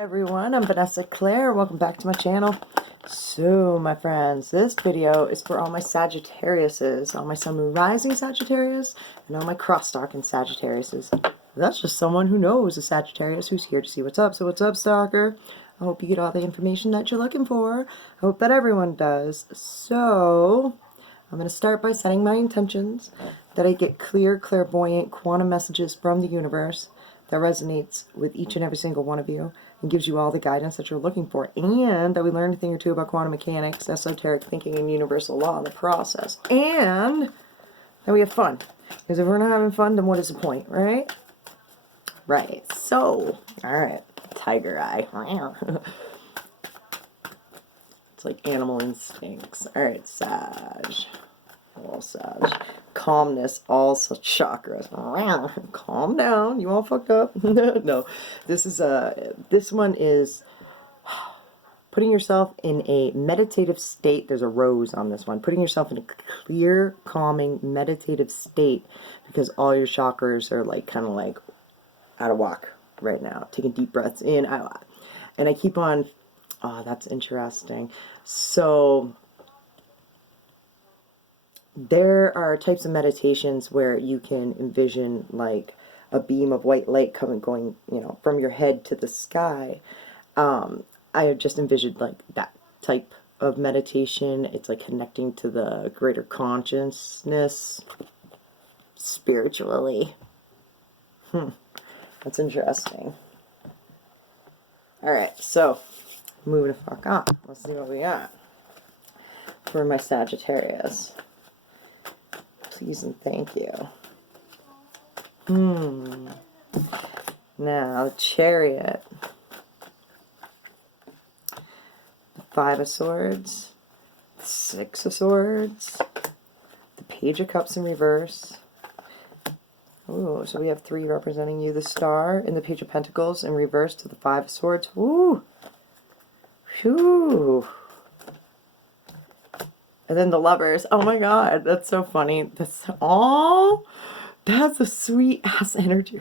Everyone, I'm Vanessa Claire. Welcome back to my channel. So, my friends, this video is for all my Sagittariuses, all my Sun, Moon, Rising Sagittarius, and all my cross-stalking Sagittariuses. That's just someone who knows a Sagittarius who's here to see what's up. So, what's up, stalker? I hope you get all the information that you're looking for. I hope that everyone does. So, I'm going to start by setting my intentions that I get clear, clairvoyant, quantum messages from the universe that resonates with each and every single one of you and gives you all the guidance that you're looking for, and that we learn a thing or two about quantum mechanics, esoteric thinking, and universal law in the process, and that we have fun. Because if we're not having fun, then what is the point, right? Right. So, alright, tiger eye. It's like animal instincts. Alright, Sag. All Sag. Calmness, all chakras. Calm down, you all fucked up. No, this one is putting yourself in a meditative state. There's a rose on this one. Putting yourself in a clear, calming, meditative state because all your chakras are like kind of like out of whack right now. Taking deep breaths in, out. And I keep on, oh, that's interesting. So there are types of meditations where you can envision like a beam of white light going, you know, from your head to the sky. I have just envisioned like that type of meditation. It's like connecting to the greater consciousness spiritually. That's interesting. Alright, so moving the fuck on. Let's see what we got for my Sagittarius. Please and thank you. Now, the Chariot. The Five of Swords. The Six of Swords. The Page of Cups in reverse. Ooh, so we have three representing you. The Star and the Page of Pentacles in reverse to the Five of Swords. Ooh. Phew. And then the Lovers. Oh my god, that's so funny. That's a sweet ass energy.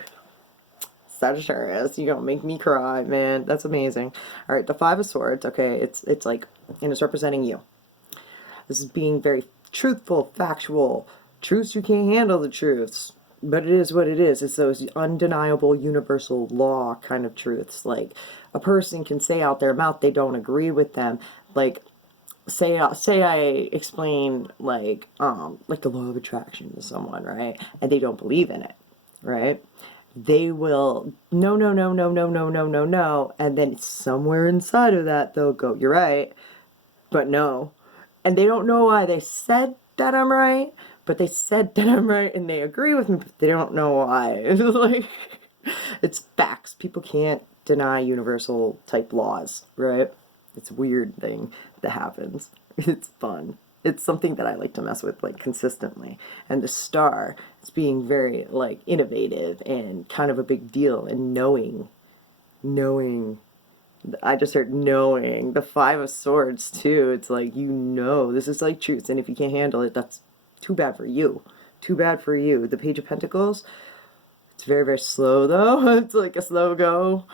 Sagittarius, you gonna make me cry, man. That's amazing. Alright, the Five of Swords, okay, it's like, and it's representing you. This is being very truthful, factual. Truths, you can't handle the truths. But it is what it is. It's those undeniable universal law kind of truths. Like, a person can say out their mouth they don't agree with them. Like, say I explain like the law of attraction to someone, right? And they don't believe in it, right? They will no, and then somewhere inside of that they'll go, you're right, but no. And they don't know why they said that I'm right, but they said that I'm right and they agree with me, but they don't know why. It's like, it's facts. People can't deny universal type laws, right? It's a weird thing that happens. It's fun. It's something that I like to mess with like consistently. And the Star is being very like innovative and kind of a big deal, and knowing. I just heard knowing. The Five of Swords too. It's like, you know, this is like truth, and if you can't handle it, that's too bad for you. Too bad for you. The Page of Pentacles, it's very, very slow though. It's like a slow go.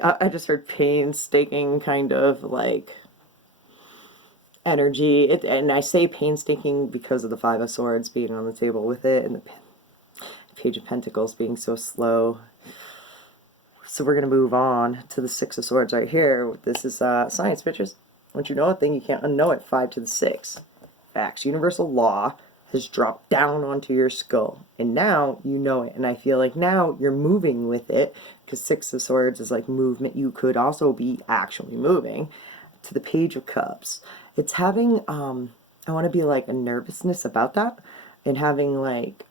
I just heard painstaking kind of like energy. And I say painstaking because of the Five of Swords being on the table with it, and the Page of Pentacles being so slow. So we're going to move on to the Six of Swords right here. This is science, bitches. Once you know a thing, you can't unknow it. 5 to the 6. Facts. Universal law has dropped down onto your skull, and now you know it. And I feel like now you're moving with it, because Six of Swords is like movement. You could also be actually moving. To the Page of Cups, it's having I want to be like a nervousness about that, and having like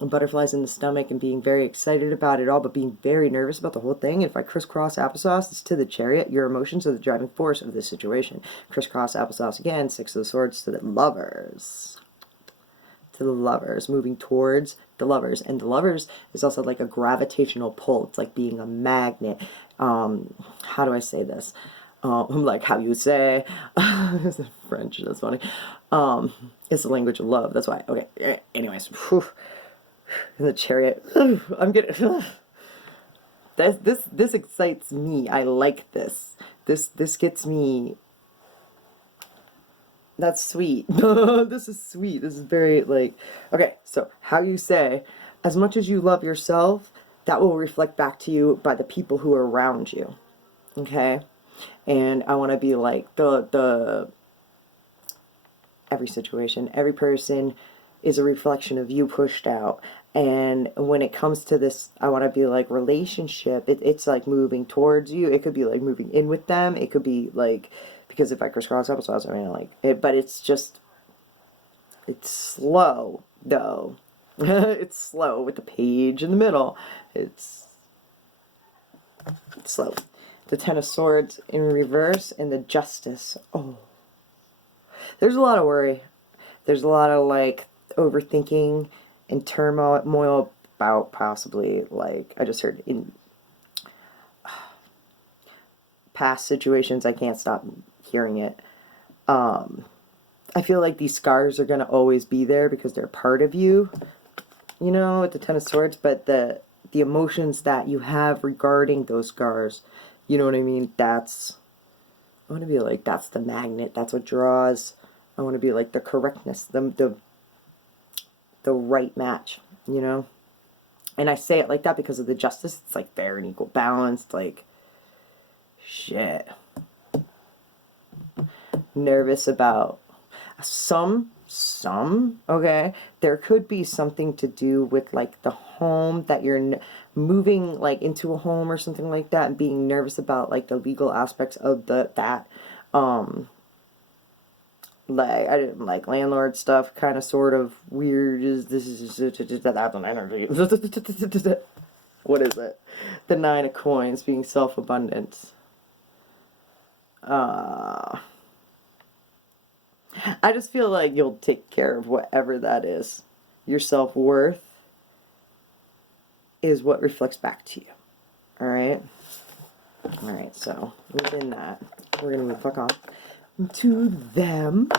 butterflies in the stomach and being very excited about it all, but being very nervous about the whole thing. And if I crisscross applesauce, it's to the Chariot. Your emotions are the driving force of this situation. Crisscross applesauce again. Six of the Swords to the Lovers. To the Lovers, moving towards the Lovers. And the Lovers is also like a gravitational pull. It's like being a magnet. How do I say this? Like how you say, it's French, that's funny. It's the language of love, that's why. Okay, anyways. In the Chariot, I'm getting, This excites me. I like this. This gets me. That's sweet. This is sweet. This is very, like, okay, so how you say, as much as you love yourself, that will reflect back to you by the people who are around you. Okay? And I want to be like every situation, every person is a reflection of you pushed out. And when it comes to this, I want to be like relationship, it's like moving towards you. It could be like moving in with them. It could be like, because if I crisscross episodes, I mean, like, but it's just, it's slow, though. It's slow with the page in the middle. It's slow. The Ten of Swords in reverse and the Justice. Oh. There's a lot of worry. There's a lot of, like, overthinking and turmoil about possibly, like, I just heard in past situations, I can't stop hearing it. I feel like these scars are going to always be there because they're part of you, you know, with the Ten of Swords, but the emotions that you have regarding those scars, you know what I mean? That's, I want to be like, that's the magnet, that's what draws. I want to be like the correctness, the right match, you know? And I say it like that because of the Justice. It's like fair and equal balanced, like, shit. Nervous about some, okay? There could be something to do with, like, the home that you're moving, like, into a home or something like that, and being nervous about, like, the legal aspects of that. Like, I didn't like landlord stuff, kind of sort of weird. This is that's an energy. What is it? The Nine of Coins, being self-abundant. I just feel like you'll take care of whatever that is. Your self-worth is what reflects back to you. Alright? Alright, so within that, we're going to move fuck on to them.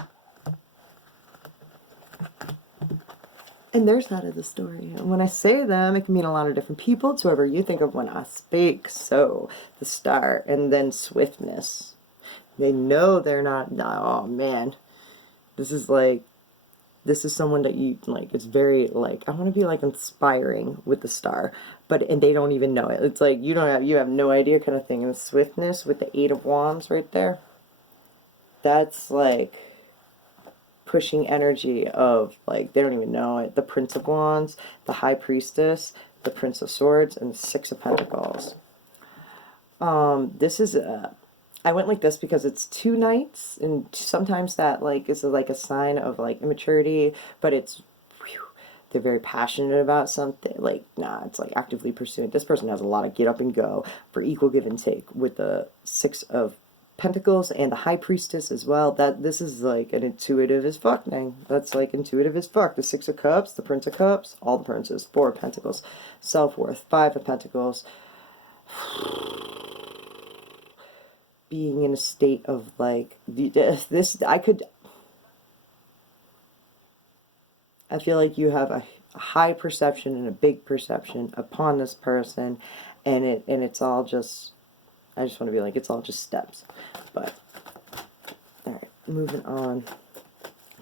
And their side of the story. And when I say them, it can mean a lot of different people. It's whoever you think of when I speak. So, the Star, and then swiftness. They know they're not, oh man. This is like, this is someone that you, like, it's very, like, I want to be, like, inspiring with the Star. But, and they don't even know it. It's like, you have no idea kind of thing. And the swiftness with the Eight of Wands right there. That's, like, pushing energy of, like, they don't even know it. The Prince of Wands, the High Priestess, the Prince of Swords, and the Six of Pentacles. This is I went like this because it's two knights, and sometimes that, like, is like a sign of, like, immaturity, but it's, they're very passionate about something. Like, nah, it's like actively pursuing. This person has a lot of get up and go for equal give and take with the Six of Pentacles and the High Priestess as well. That this is like an intuitive as fuck thing. That's like intuitive as fuck. The Six of Cups, the Prince of Cups, all the princes, Four of Pentacles, self-worth, Five of Pentacles. Being in a state of, like, this, I feel like you have a high perception and a big perception upon this person, and it's all just, I just want to be like, it's all just steps. But, alright, moving on.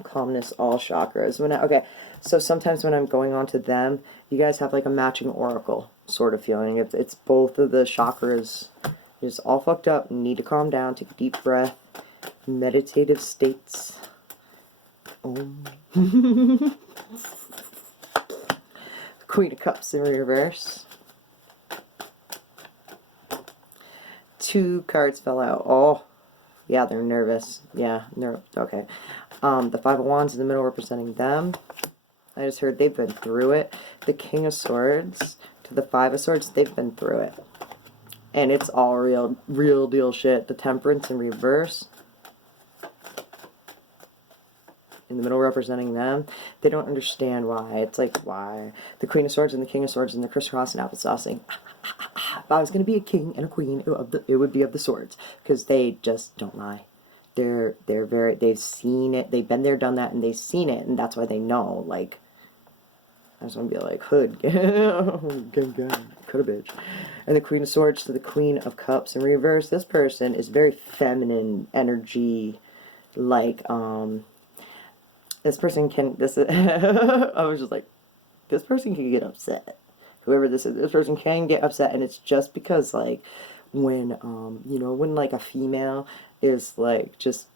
Calmness, all chakras. Okay, so sometimes when I'm going on to them, you guys have, like, a matching oracle sort of feeling. It's both of the chakras just all fucked up, need to calm down, take a deep breath, meditative states. Queen of Cups in reverse. Two cards fell out. Oh, yeah, they're nervous. Yeah, okay. The Five of Wands in the middle representing them. I just heard they've been through it. The King of Swords to the Five of Swords, they've been through it. And it's all real deal shit. The Temperance in reverse. In the middle representing them. They don't understand why. It's like, why? The Queen of Swords and the King of Swords and the crisscross and applesaucing. If I was going to be a king and a queen, it would be of the swords. Because they just don't lie. They've seen it. They've been there, done that, and they've seen it. And that's why they know. Like, I just want to be like, hood. cut a bitch. And the Queen of Swords to the Queen of Cups in reverse. This person is very feminine energy, like, this person can, this is, I was just like, this person can get upset. Whoever this is, this person can get upset, and it's just because, like, when, you know, when, like, a female is, like, just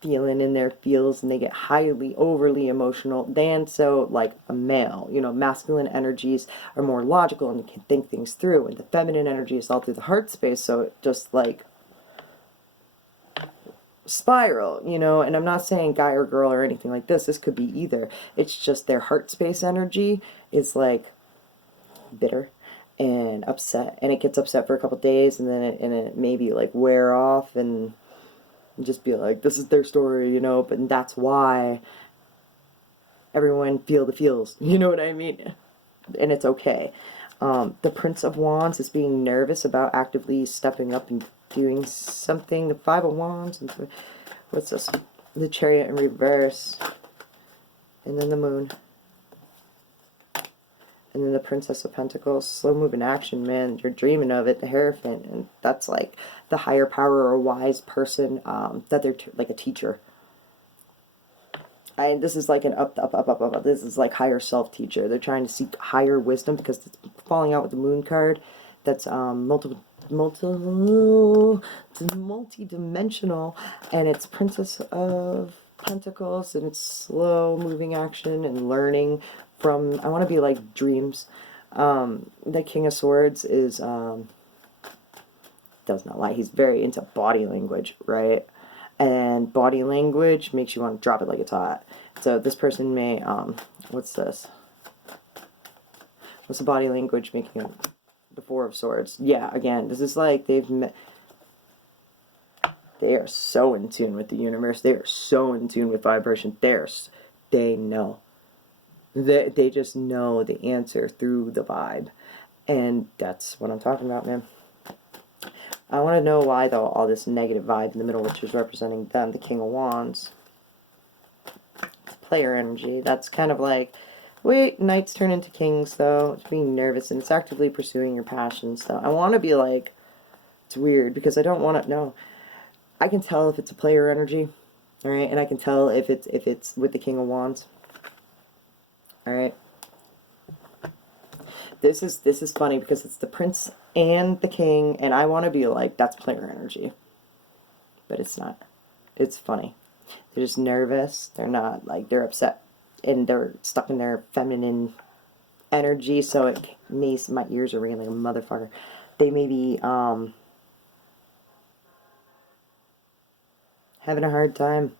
feeling in their feels and they get highly, overly emotional, than so, like, a male. You know, masculine energies are more logical and can think things through, and the feminine energy is all through the heart space, so it just, like, spiral, you know. And I'm not saying guy or girl or anything like this. This could be either. It's just their heart space energy is, like, bitter and upset, and it gets upset for a couple days, and then it maybe, like, wear off and just be like, this is their story, you know. But that's why everyone feel the feels, you know what I mean? And it's okay. The Prince of Wands is being nervous about actively stepping up and doing something. The Five of Wands, and what's this? The Chariot in reverse, and then the Moon, and then the Princess of Pentacles. Slow moving action, man. You're dreaming of it. The Hierophant, and that's like the higher power or wise person, that they're like a teacher. And this is like an up. This is like higher self teacher. They're trying to seek higher wisdom because it's falling out with the Moon card. That's multi-dimensional, and it's Princess of Pentacles, and it's slow moving action and learning from, I want to be like dreams. The King of Swords is, does not lie, he's very into body language, right? And body language makes you want to drop it like it's hot. So this person may, what's this? What's the body language making it? The Four of Swords. Yeah, again, this is like they are so in tune with the universe. They are so in tune with vibration. They know. They just know the answer through the vibe. And that's what I'm talking about, man. I want to know why, though, all this negative vibe in the middle, which is representing them, the King of Wands. It's player energy. That's kind of like, wait, knights turn into kings, though. It's being nervous, and it's actively pursuing your passions, though. I want to be like, it's weird, because I don't want to know. I can tell if it's a player energy, alright? And I can tell if it's with the King of Wands. Alright? This is funny because it's the Prince and the King, and I want to be like, that's player energy. But it's not. It's funny. They're just nervous. They're not, like, they're upset. And they're stuck in their feminine energy, so it makes my ears are ringing like a motherfucker. They may be, having a hard time.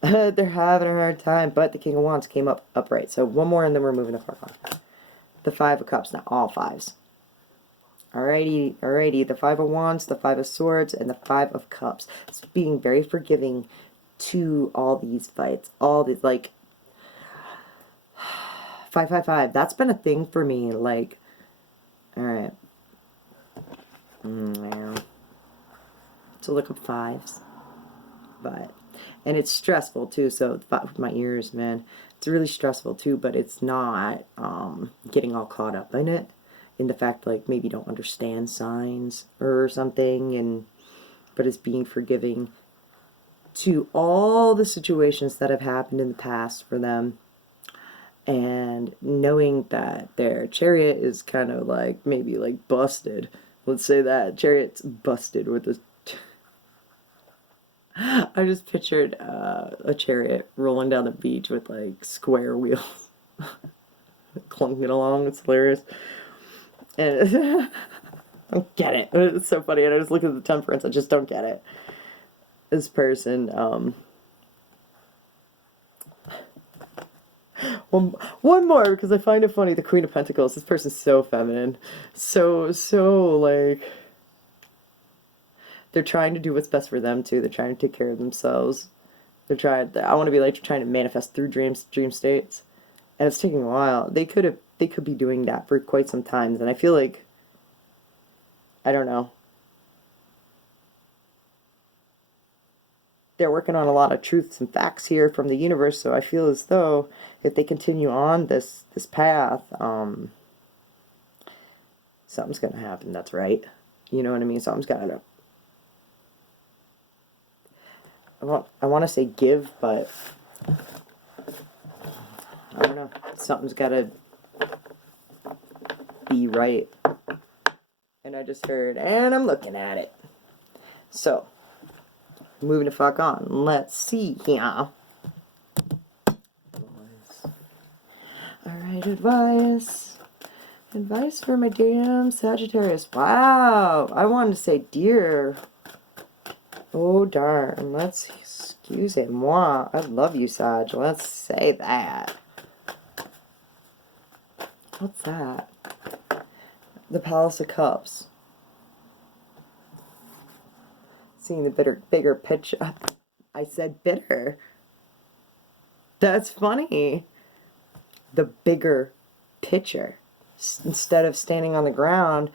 They're having a hard time, but the King of Wands came up upright. So one more, and then we're moving to Four. The Five of Cups, now all fives. Alrighty, the Five of Wands, the Five of Swords, and the Five of Cups. It's being very forgiving to all these fights, all these, like, 555. That's been a thing for me, like, alright. To look up fives. But, and it's stressful too, so my ears, man, it's really stressful too, but it's not getting all caught up in it, in the fact, like, maybe you don't understand signs or something, and but it's being forgiving to all the situations that have happened in the past for them, and knowing that their chariot is kind of like, maybe like busted. Let's say that chariot's busted with this. I just pictured a chariot rolling down the beach with, like, square wheels. Clunking along. It's hilarious. And I don't get it. It's so funny. And I just look at the Temperance. I just don't get it. This person, one more, because I find it funny. The Queen of Pentacles. This person's so feminine. So, like, they're trying to do what's best for them, too. They're trying to take care of themselves. I want to be like, trying to manifest through dream states. And it's taking a while. They could be doing that for quite some time. And I feel like, I don't know. They're working on a lot of truths and facts here from the universe. So I feel as though if they continue on this path, Something's gonna happen. That's right. You know what I mean? Something's gotta. I want to say give, but I don't know. Something's gotta be right. And I just heard, and I'm looking at it. So, moving the fuck on. Let's see here. Alright, advice. Advice for my damn Sagittarius. Wow. I wanted to say dear. Oh, darn. Let's, excusez-moi. I love you, Sag. Let's say that. What's that? The Palace of Cups. Seeing the bigger picture. I said bitter. That's funny. The bigger picture. Instead of standing on the ground,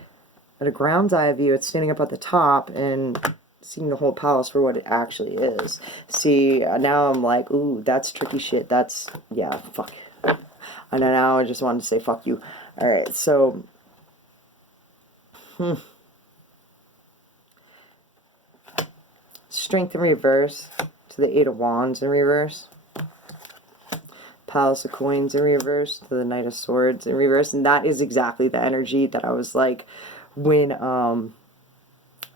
at a ground's eye view, it's standing up at the top and seeing the whole palace for what it actually is. See, now I'm like, ooh, that's tricky shit. That's, yeah, fuck. And now I just wanted to say fuck you. Alright, so, Strength in reverse to the Eight of Wands in reverse. Palace of Coins in reverse to the Knight of Swords in reverse. And that is exactly the energy that I was like, when an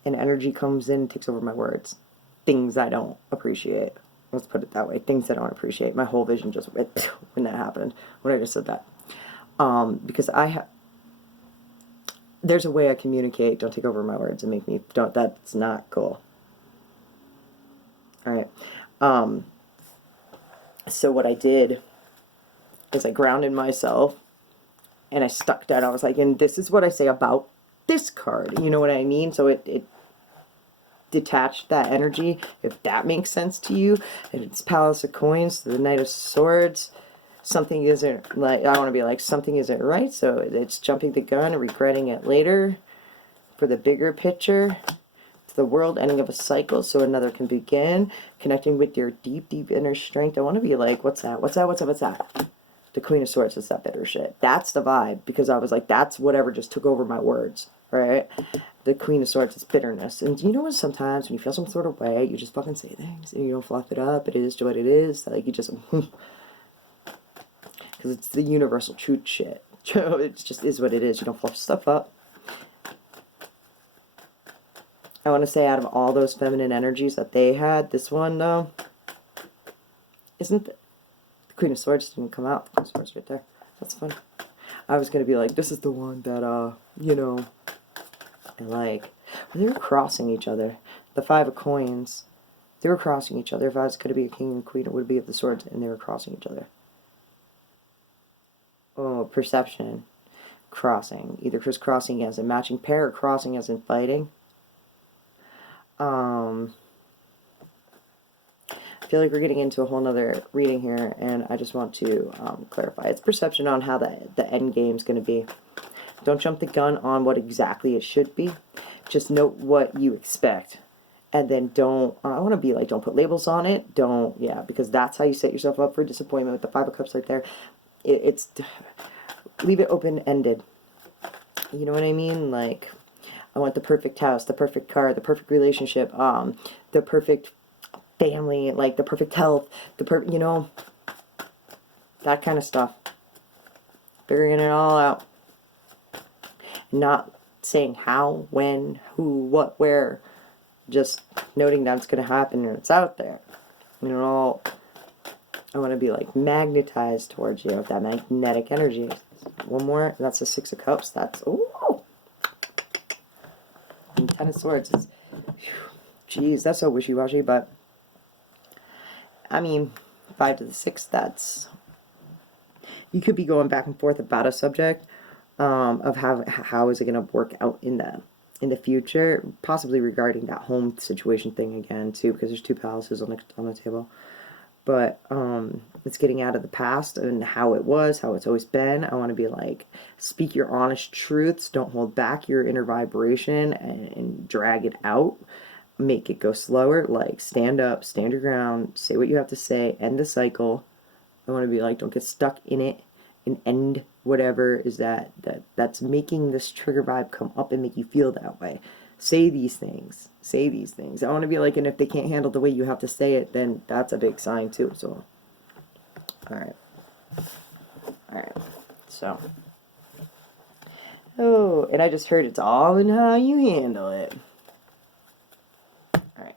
energy comes in and takes over my words. Things I don't appreciate. Let's put it that way. Things I don't appreciate. My whole vision just went when that happened. When I just said that. Because there's a way I communicate. Don't take over my words and make me, that's not cool. Alright. So what I did is I grounded myself and I stuck that. I was like, and this is what I say about this card. You know what I mean? So it detached that energy, if that makes sense to you. And it's Palace of Coins to the Knight of Swords. Something isn't, like, I want to be like, something isn't right. So it's jumping the gun and regretting it later. For the bigger picture, the world, ending of a cycle so another can begin, connecting with your deep inner strength. I want to be like, what's that? The Queen of Swords is that bitter shit. That's the vibe, because I was like, that's whatever just took over my words, right? The Queen of Swords is bitterness. And you know what, sometimes when you feel some sort of way, you just fucking say things and you don't fluff it up. It is what it is. Like, you just, because it's the universal truth shit. It just is what it is. You don't fluff stuff up. I want to say, out of all those feminine energies that they had, this one, though, isn't the Queen of Swords didn't come out. The Queen of Swords right there. That's fun. I was going to be like, this is the one that, you know, I like. They were crossing each other. The Five of Coins, they were crossing each other. If I was going to be a king and queen, it would be of the swords, and they were crossing each other. Oh, perception. Crossing. Either crossing as a matching pair or crossing as in fighting. I feel like we're getting into a whole nother reading here, and I just want to clarify. It's perception on how the end game's going to be. Don't jump the gun on what exactly it should be. Just note what you expect. And then don't, I want to be like, don't put labels on it. Don't, yeah, because that's how you set yourself up for disappointment with the Five of Cups right there. It's, leave it open-ended. You know what I mean? Like, I want the perfect house, the perfect car, the perfect relationship, the perfect family, like the perfect health, the perfect, you know, that kind of stuff. Figuring it all out. Not saying how, when, who, what, where. Just noting that's going to happen and it's out there. You know, I want to be like magnetized towards you with that magnetic energy. One more, that's the Six of Cups. That's, ooh. And Ten of Swords is, jeez, that's so wishy-washy, but I mean, 5 to the 6, that's, you could be going back and forth about a subject of how is it going to work out in the future, possibly regarding that home situation thing again too, because there's two palaces on the table. But it's getting out of the past and how it was, how it's always been. I want to be like, speak your honest truths. Don't hold back your inner vibration and drag it out. Make it go slower. Like, stand up, stand your ground, say what you have to say, end the cycle. I want to be like, don't get stuck in it an end, whatever is that's making this trigger vibe come up and make you feel that way. Say these things. Say these things. I want to be like, and if they can't handle the way you have to say it, then that's a big sign too. So, all right. All right. So, oh, and I just heard it's all in how you handle it. All right.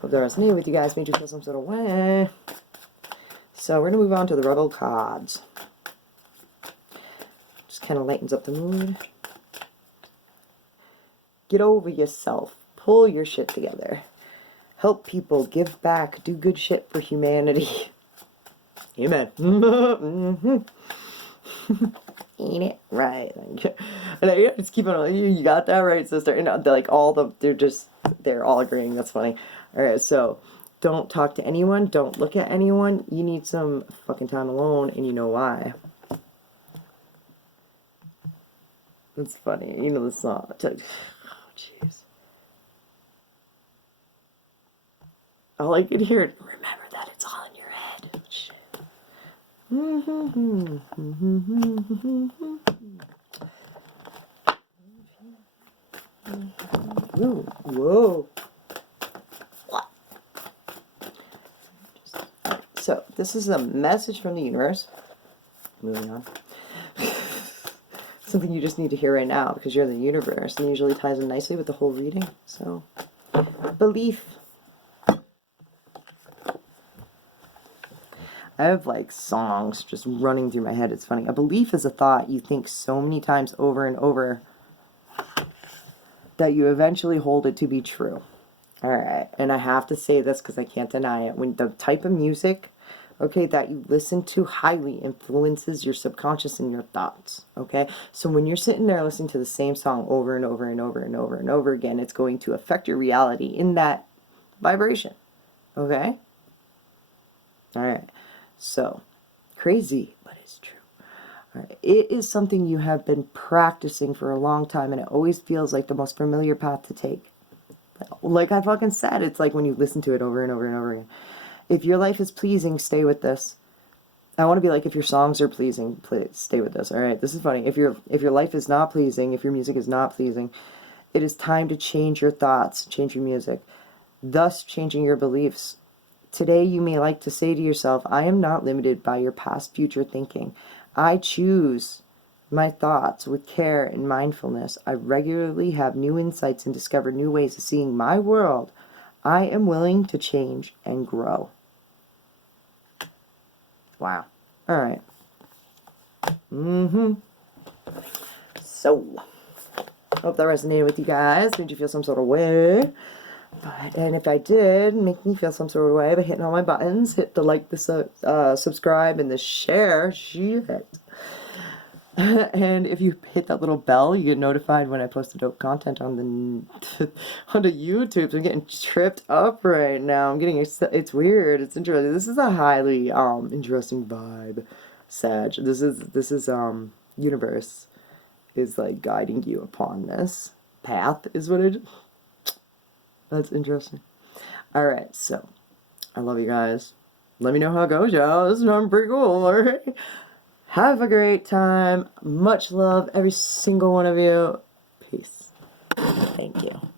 Hope that resonated with you guys, made you feel some sort of way. So we're gonna move on to the Rebel cards. Just kind of lightens up the mood. Get over yourself. Pull your shit together. Help people. Give back. Do good shit for humanity. Amen. Ain't it right? And I just keep on. You got that right, sister. And they're like they're all agreeing. That's funny. All right, so don't talk to anyone. Don't look at anyone. You need some fucking time alone, and you know why. That's funny. You know the song. Oh, jeez. All I could hear is, remember that it's all in your head. Shit. Ooh, whoa. What? So, this is a message from the universe. Moving on. Something you just need to hear right now because you're the universe, and usually ties in nicely with the whole reading. So, belief. I have like songs just running through my head. It's funny. A belief is a thought you think so many times over and over that you eventually hold it to be true. All right. And I have to say this because I can't deny it. When the type of music, okay, that you listen to highly influences your subconscious and your thoughts. Okay. So when you're sitting there listening to the same song over and over and over and over and over again, it's going to affect your reality in that vibration. Okay. All right. So, crazy, but it's true. All right. It is something you have been practicing for a long time, and it always feels like the most familiar path to take. Like I fucking said, it's like when you listen to it over and over and over again. If your life is pleasing, stay with this. I want to be like, if your songs are pleasing, please stay with this. All right, this is funny. If your life is not pleasing, if your music is not pleasing, it is time to change your thoughts, change your music, thus changing your beliefs. Today, you may like to say to yourself, I am not limited by your past future thinking. I choose my thoughts with care and mindfulness. I regularly have new insights and discover new ways of seeing my world. I am willing to change and grow. Wow. All right. So, hope that resonated with you guys. Made you feel some sort of way. And if I did, make me feel some sort of way by hitting all my buttons. Hit the like, the subscribe, and the share. Shit. And if you hit that little bell, you get notified when I post dope content on the YouTube. So I'm getting tripped up right now. It's weird. It's interesting. This is a highly interesting vibe, Sag. This is universe is like guiding you upon this path. Is what it. That's interesting. All right, so I love you guys. Let me know how it goes, y'all. This is pretty cool. All right. Have a great time. Much love, every single one of you. Peace. Thank you.